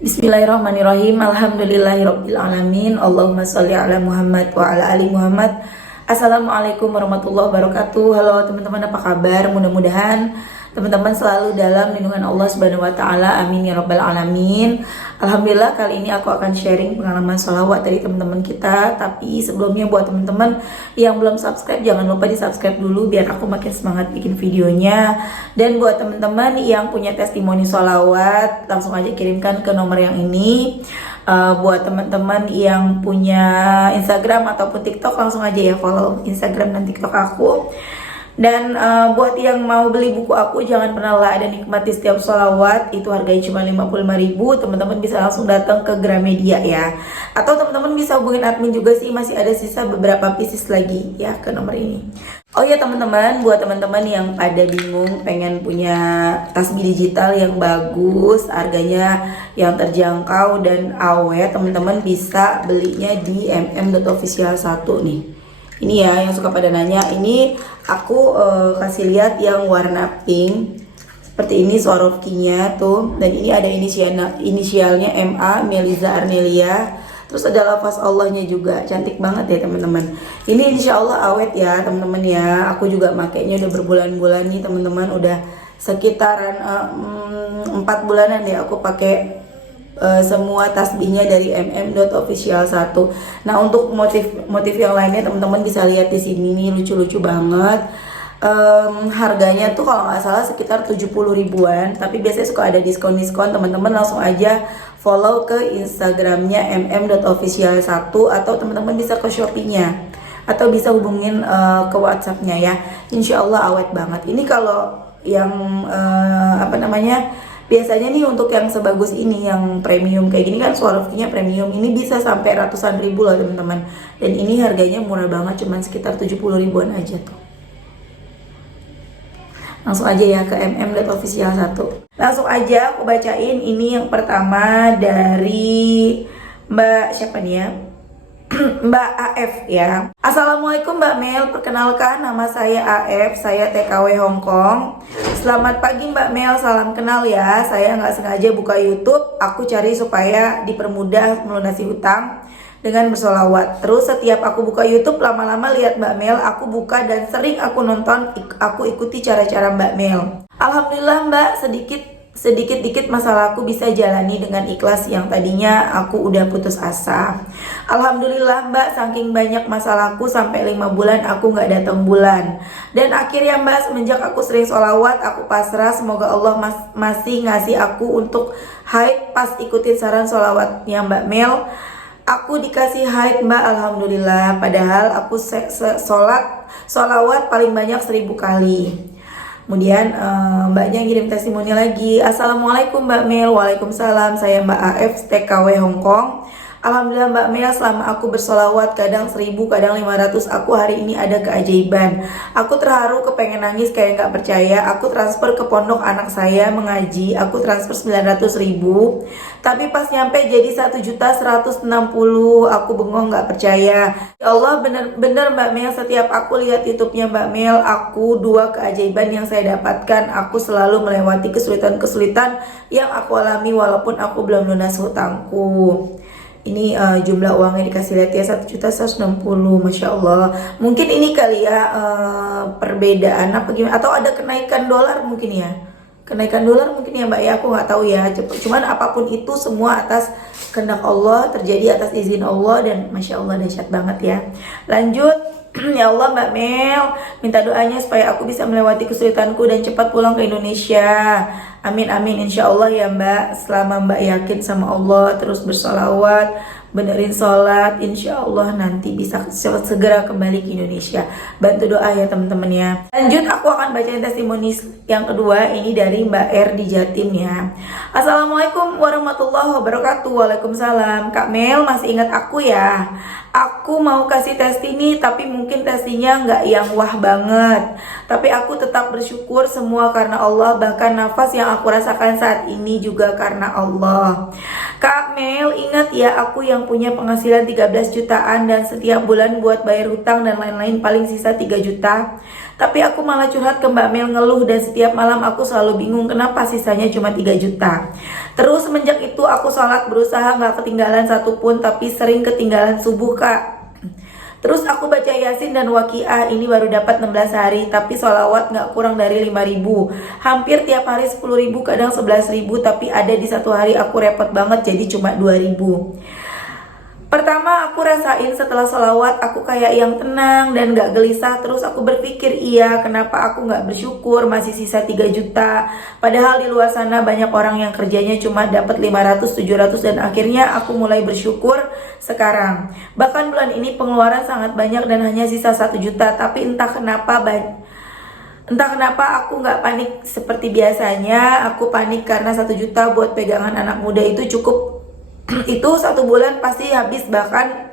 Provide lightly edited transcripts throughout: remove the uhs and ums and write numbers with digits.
Bismillahirrahmanirrahim. Alhamdulillahirabbil alamin. Allahumma shalli ala Muhammad wa ala ali Muhammad. Assalamualaikum warahmatullahi wabarakatuh. Halo teman-teman, apa kabar? Mudah-mudahan teman-teman selalu dalam lindungan Allah Subhanahu wa taala. Amin ya rabbal alamin. Alhamdulillah, kali ini aku akan sharing pengalaman sholawat dari teman-teman kita. Tapi sebelumnya buat teman-teman yang belum subscribe, jangan lupa di subscribe dulu biar aku makin semangat bikin videonya. Dan buat teman-teman yang punya testimoni sholawat, langsung aja kirimkan ke nomor yang ini. Buat teman-teman yang punya Instagram ataupun TikTok, langsung aja ya follow Instagram dan TikTok aku. Dan buat yang mau beli buku aku, jangan pernah lelah dan nikmati setiap sholawat, itu harganya cuma 55.000. Teman-teman bisa langsung datang ke Gramedia ya, atau teman-teman bisa hubungin admin juga sih, masih ada sisa beberapa pieces lagi ya ke nomor ini. Oh ya teman-teman, buat teman-teman yang pada bingung pengen punya tasbih digital yang bagus, harganya yang terjangkau dan awet, teman-teman bisa belinya di mm.official1 nih. Ini ya, yang suka pada nanya, ini aku kasih lihat yang warna pink seperti ini Swarovski-nya tuh, dan ini ada inisialnya MA, Meliza Arnelia, terus ada lafaz Allahnya juga, cantik banget ya teman-teman. Ini insya Allah awet ya teman-teman ya, aku juga makainya udah berbulan-bulan nih teman-teman, udah sekitaran 4 bulanan ya aku pakai semua tasbihnya dari mm.official1. Nah, untuk motif yang lainnya teman-teman bisa lihat di sini nih, lucu-lucu banget. Harganya tuh kalau nggak salah sekitar 70 ribuan, tapi biasanya suka ada diskon-diskon. Teman-teman langsung aja follow ke Instagramnya mm.official1, atau teman-teman bisa ke Shopee-nya, atau bisa hubungin ke WhatsApp-nya ya. Insya Allah awet banget. Ini kalau yang biasanya nih untuk yang sebagus ini, yang premium kayak gini kan, Swarovski-nya premium, ini bisa sampai ratusan ribu loh teman-teman. Dan ini harganya murah banget, cuman sekitar 70 ribuan aja tuh. Langsung aja ya ke mm.official1. Langsung aja aku bacain. Ini yang pertama dari Mbak siapa nih ya? Mbak AF ya. Assalamualaikum Mbak Mel, perkenalkan nama saya AF, saya TKW Hongkong. Selamat pagi Mbak Mel, salam kenal ya. Saya nggak sengaja buka YouTube, aku cari supaya dipermudah melunasi hutang dengan bersolawat. Terus setiap aku buka YouTube, lama-lama lihat Mbak Mel, aku buka dan sering aku nonton, aku ikuti cara-cara Mbak Mel. Alhamdulillah Mbak, sedikit-dikit masalahku bisa jalani dengan ikhlas yang tadinya aku udah putus asa. Alhamdulillah Mbak, saking banyak masalahku sampai 5 bulan aku nggak datang bulan. Dan akhirnya Mbak, semenjak aku sering sholawat, aku pasrah, semoga Allah masih ngasih aku untuk haid pas ikutin saran sholawatnya Mbak Mel. Aku dikasih haid Mbak, alhamdulillah. Padahal aku sholawat paling banyak 1000 kali. Kemudian mbaknya ngirim testimoni lagi. Assalamualaikum Mbak Mel. Waalaikumsalam, saya Mbak AF TKW Hongkong. Alhamdulillah Mbak Mel, selama aku bersolawat kadang 1000, kadang 500, aku hari ini ada keajaiban. Aku terharu, kepengen nangis kayak nggak percaya. Aku transfer ke pondok anak saya mengaji, aku transfer 900.000, tapi pas nyampe jadi 1.160.000. Aku bengong nggak percaya. Ya Allah, bener-bener Mbak Mel, setiap aku lihat YouTube-nya Mbak Mel, aku dua keajaiban yang saya dapatkan. Aku selalu melewati kesulitan-kesulitan yang aku alami walaupun aku belum lunas hutangku. Ini jumlah uangnya dikasih lihat ya, 1.160.000, Masya Allah. Mungkin ini kali ya perbedaan apa gimana, atau ada kenaikan dolar mungkin ya, kenaikan dolar mungkin ya Mbak ya, aku nggak tahu ya. Cuman apapun itu semua atas kehendak Allah, terjadi atas izin Allah, dan Masya Allah dahsyat banget ya. Lanjut. Ya Allah Mbak Mel, minta doanya supaya aku bisa melewati kesulitanku dan cepat pulang ke Indonesia. Amin amin, insya Allah ya Mbak. Selama Mbak yakin sama Allah, terus bersolawat, benerin sholat, insya Allah nanti bisa segera kembali ke Indonesia. Bantu doa ya teman-teman ya. Lanjut, aku akan bacain testimoni yang kedua. Ini dari Mbak R di Jatim ya. Assalamualaikum warahmatullahi wabarakatuh. Waalaikumsalam. Kak Mel, masih ingat aku ya? Aku mau kasih tes ini, tapi mungkin tesnya nggak yang wah banget. Tapi aku tetap bersyukur, semua karena Allah. Bahkan nafas yang aku rasakan saat ini juga karena Allah. Kak Mel, ingat ya, aku yang punya penghasilan 13 jutaan dan setiap bulan buat bayar hutang dan lain-lain paling sisa 3 juta. Tapi aku malah curhat ke Mbak Mel, ngeluh, dan setiap malam aku selalu bingung kenapa sisanya cuma 3 juta. Terus semenjak itu aku sholat berusaha gak ketinggalan satupun, tapi sering ketinggalan subuh kak. Terus aku baca Yasin dan Waqiah, ini baru dapat 16 hari, tapi sholawat gak kurang dari 5.000. Hampir tiap hari 10.000, kadang 11.000, tapi ada di satu hari aku repot banget jadi cuma 2.000. Pertama aku rasain setelah sholawat aku kayak yang tenang dan gak gelisah. Terus aku berpikir, iya kenapa aku gak bersyukur masih sisa 3 juta. Padahal di luar sana banyak orang yang kerjanya cuma dapat 500, 700, dan akhirnya aku mulai bersyukur sekarang. Bahkan bulan ini pengeluaran sangat banyak dan hanya sisa 1 juta. Tapi entah kenapa aku nggak panik seperti biasanya. Aku panik karena 1 juta buat pegangan anak muda itu cukup. Itu 1 bulan pasti habis, bahkan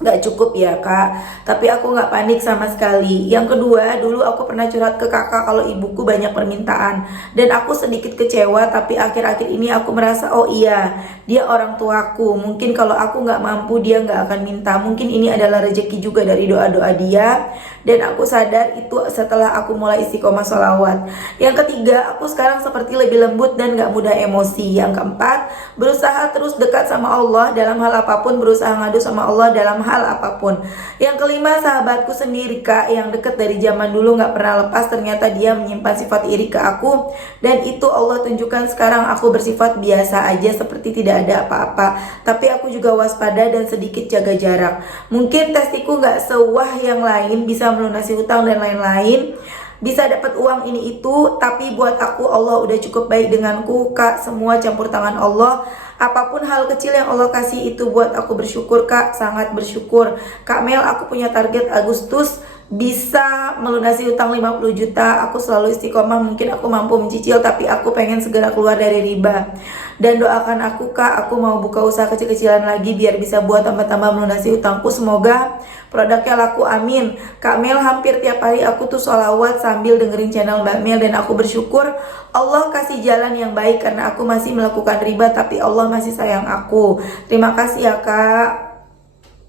nggak cukup ya kak. Tapi aku nggak panik sama sekali. Yang kedua, dulu aku pernah curhat ke kakak kalau ibuku banyak permintaan, dan aku sedikit kecewa. Tapi akhir-akhir ini aku merasa, oh iya, dia orang tuaku, mungkin kalau aku nggak mampu dia nggak akan minta. Mungkin ini adalah rezeki juga dari doa-doa dia, dan aku sadar itu setelah aku mulai istiqomah sholawat. Yang ketiga, aku sekarang seperti lebih lembut dan gak mudah emosi. Yang keempat, berusaha terus dekat sama Allah dalam hal apapun, berusaha ngadu sama Allah dalam hal apapun. Yang kelima, sahabatku sendiri kak, yang deket dari zaman dulu gak pernah lepas, ternyata dia menyimpan sifat iri ke aku, dan itu Allah tunjukkan. Sekarang aku bersifat biasa aja seperti tidak ada apa-apa, tapi aku juga waspada dan sedikit jaga jarak. Mungkin testiku gak sewah yang lain, bisa melunasi hutang dan lain-lain, bisa dapat uang ini itu, tapi buat aku Allah udah cukup baik denganku kak. Semua campur tangan Allah. Apapun hal kecil yang Allah kasih itu buat aku bersyukur kak, sangat bersyukur. Kak Mel, aku punya target Agustus bisa melunasi hutang 50 juta. Aku selalu istiqomah, mungkin aku mampu mencicil, tapi aku pengen segera keluar dari riba. Dan doakan aku kak, aku mau buka usaha kecil-kecilan lagi biar bisa buat tambah-tambah melunasi hutangku. Semoga produknya laku, amin. Kak Mel, hampir tiap hari aku tuh sholawat sambil dengerin channel Mbak Mel, dan aku bersyukur Allah kasih jalan yang baik karena aku masih melakukan riba, tapi Allah masih sayang aku. Terima kasih ya kak.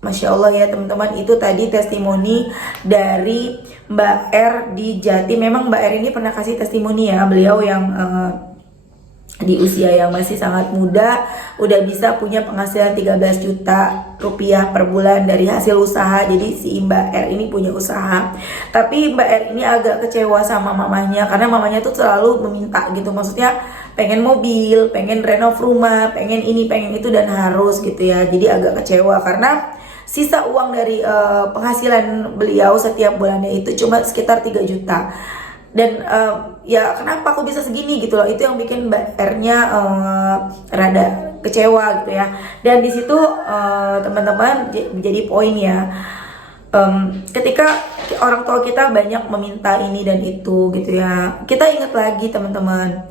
Masya Allah ya teman-teman, itu tadi testimoni dari Mbak R di Jati. Memang Mbak R ini pernah kasih testimoni ya, beliau yang di usia yang masih sangat muda udah bisa punya penghasilan 13 juta rupiah per bulan dari hasil usaha. Jadi si Mbak R ini punya usaha, tapi Mbak R ini agak kecewa sama mamanya karena mamanya tuh selalu meminta gitu, maksudnya pengen mobil, pengen renov rumah, pengen ini, pengen itu, dan harus gitu ya. Jadi agak kecewa karena sisa uang dari penghasilan beliau setiap bulannya itu cuma sekitar 3 juta. Dan ya kenapa aku bisa segini gitu loh, itu yang bikin Mbak R-nya rada kecewa gitu ya. Dan di situ teman-teman jadi poin ya, ketika orang tua kita banyak meminta ini dan itu gitu ya, kita ingat lagi teman-teman,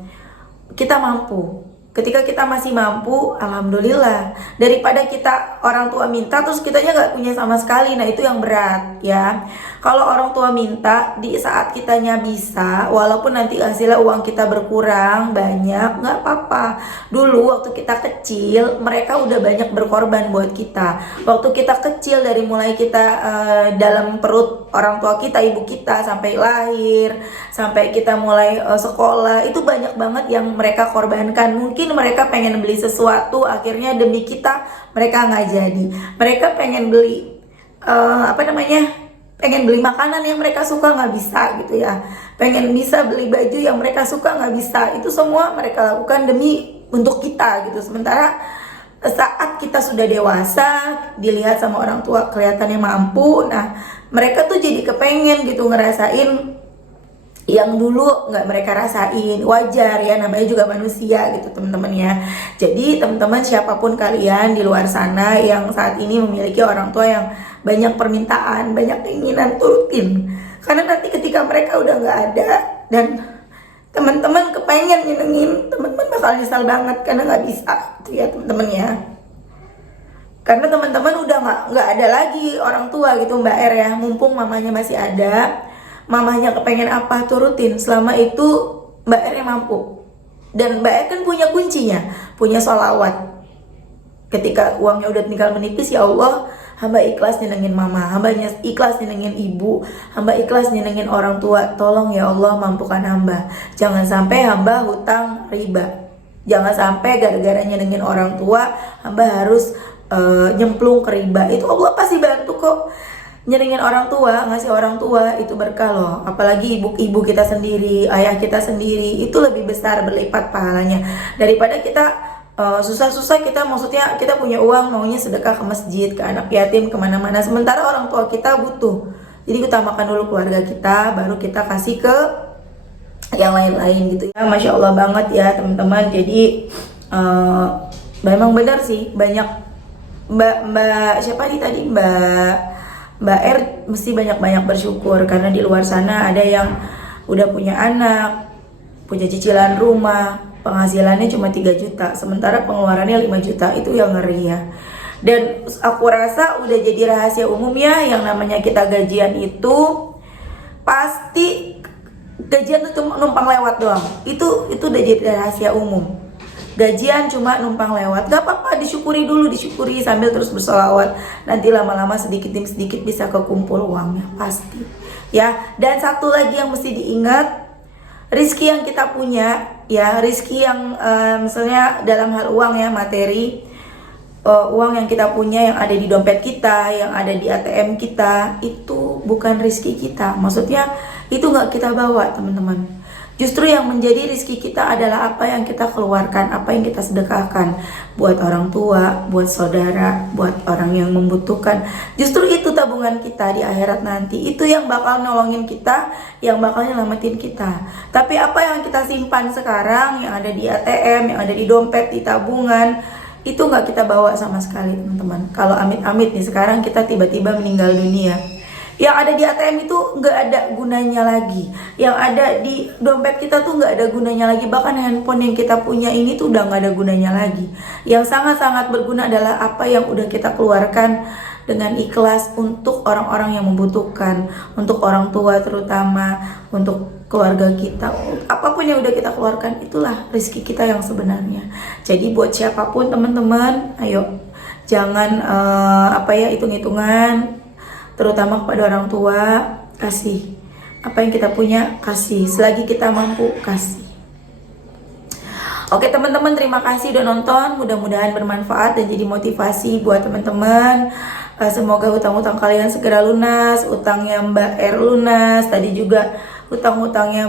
kita mampu. Ketika kita masih mampu, alhamdulillah. Daripada kita orang tua minta terus kitanya nggak punya sama sekali, nah itu yang berat ya. Kalau orang tua minta di saat kitanya bisa, walaupun nanti hasilnya uang kita berkurang banyak, nggak apa-apa. Dulu waktu kita kecil, mereka udah banyak berkorban buat kita. Waktu kita kecil, dari mulai kita dalam perut orang tua kita, ibu kita, sampai lahir, sampai kita mulai sekolah, itu banyak banget yang mereka korbankan. Mungkin mereka pengen beli sesuatu, akhirnya demi kita mereka nggak jadi. Mereka pengen beli pengen beli makanan yang mereka suka, nggak bisa gitu ya. Pengen bisa beli baju yang mereka suka, nggak bisa. Itu semua mereka lakukan demi untuk kita gitu. Sementara saat kita sudah dewasa, dilihat sama orang tua kelihatannya mampu, nah mereka tuh jadi kepengen gitu ngerasain yang dulu nggak mereka rasain. Wajar ya, namanya juga manusia gitu teman-teman ya. Jadi teman-teman, siapapun kalian di luar sana yang saat ini memiliki orang tua yang banyak permintaan, banyak keinginan, turutin. Karena nanti ketika mereka udah nggak ada dan teman-teman kepengen nyenengin, teman-teman bakal nyesal banget karena nggak bisa gitu ya teman-teman ya. Karena teman-teman udah nggak ada lagi orang tua gitu Mbak R ya. Mumpung mamanya masih ada, mamanya kepengen apa turutin. Selama itu Mbak R yang mampu. Dan Mbak R kan punya kuncinya, punya sholawat. ketika uangnya udah tinggal menipis, ya Allah, hamba ikhlas nyenengin mama, hamba ikhlas nyenengin ibu, hamba ikhlas nyenengin orang tua. Tolong ya Allah, mampukan hamba. Jangan sampai hamba hutang riba. Jangan sampai gara-gara nyenengin orang tua, hamba harus nyemplung ke riba. Itu Allah pasti bantu kok. Nyenengin orang tua, ngasih orang tua itu berkah loh. Apalagi ibu kita sendiri, ayah kita sendiri, itu lebih besar berlipat pahalanya daripada kita susah-susah. Kita maksudnya kita punya uang maunya sedekah ke masjid, ke anak yatim, kemana-mana, sementara orang tua kita butuh. Jadi utamakan dulu keluarga kita, baru kita kasih ke yang lain-lain gitu ya. Masya Allah banget ya teman-teman. Jadi memang benar sih, banyak mbak siapa nih tadi, Mbak R mesti banyak-banyak bersyukur, karena di luar sana ada yang udah punya anak, punya cicilan rumah, penghasilannya cuma 3 juta, sementara pengeluarannya 5 juta. Itu yang ngeri ya. Dan aku rasa udah jadi rahasia umum ya, yang namanya kita gajian itu pasti gajian tuh cuma numpang lewat doang. Itu udah jadi rahasia umum. Gajian cuma numpang lewat, gak apa-apa, disyukuri dulu, disyukuri sambil terus bersolawat. Nanti lama-lama sedikit demi sedikit bisa kekumpul uangnya pasti ya. Dan satu lagi yang mesti diingat, rizki yang kita punya ya, rizki yang misalnya dalam hal uang ya, materi, uang yang kita punya, yang ada di dompet kita, yang ada di ATM kita, itu bukan rizki kita. Maksudnya itu gak kita bawa teman-teman. Justru yang menjadi rizki kita adalah apa yang kita keluarkan, apa yang kita sedekahkan buat orang tua, buat saudara, buat orang yang membutuhkan. Justru itu tabungan kita di akhirat nanti. Itu yang bakal nolongin kita, yang bakal nyelamatin kita. Tapi apa yang kita simpan sekarang, yang ada di ATM, yang ada di dompet, di tabungan, itu nggak kita bawa sama sekali teman-teman. Kalau amit-amit nih sekarang kita tiba-tiba meninggal dunia, yang ada di ATM itu nggak ada gunanya lagi, yang ada di dompet kita tuh nggak ada gunanya lagi, bahkan handphone yang kita punya ini tuh udah nggak ada gunanya lagi. Yang sangat-sangat berguna adalah apa yang udah kita keluarkan dengan ikhlas untuk orang-orang yang membutuhkan, untuk orang tua terutama, untuk keluarga kita. Apapun yang udah kita keluarkan, itulah rezeki kita yang sebenarnya. Jadi buat siapapun teman-teman, ayo jangan hitung-hitungan, terutama kepada orang tua. Kasih apa yang kita punya, kasih selagi kita mampu, kasih. Oke teman-teman, terima kasih udah nonton. Mudah-mudahan bermanfaat dan jadi motivasi buat teman-teman. Semoga utang-utang kalian segera lunas, utangnya Mbak R lunas, tadi juga utang-utangnya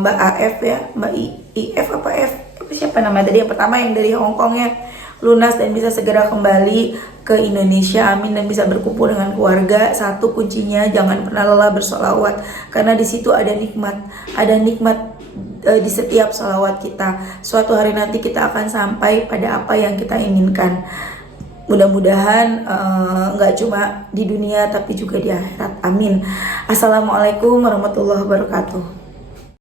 Mbak AF ya, Mbak IF apa F, siapa namanya tadi yang pertama yang dari Hongkong ya, lunas dan bisa segera kembali ke Indonesia. Amin. Dan bisa berkumpul dengan keluarga. Satu kuncinya, jangan pernah lelah bersolawat, karena di situ ada nikmat, di setiap solawat kita. Suatu hari nanti kita akan sampai pada apa yang kita inginkan. Mudah-mudahan nggak cuma di dunia tapi juga di akhirat. Amin. Assalamualaikum warahmatullahi wabarakatuh.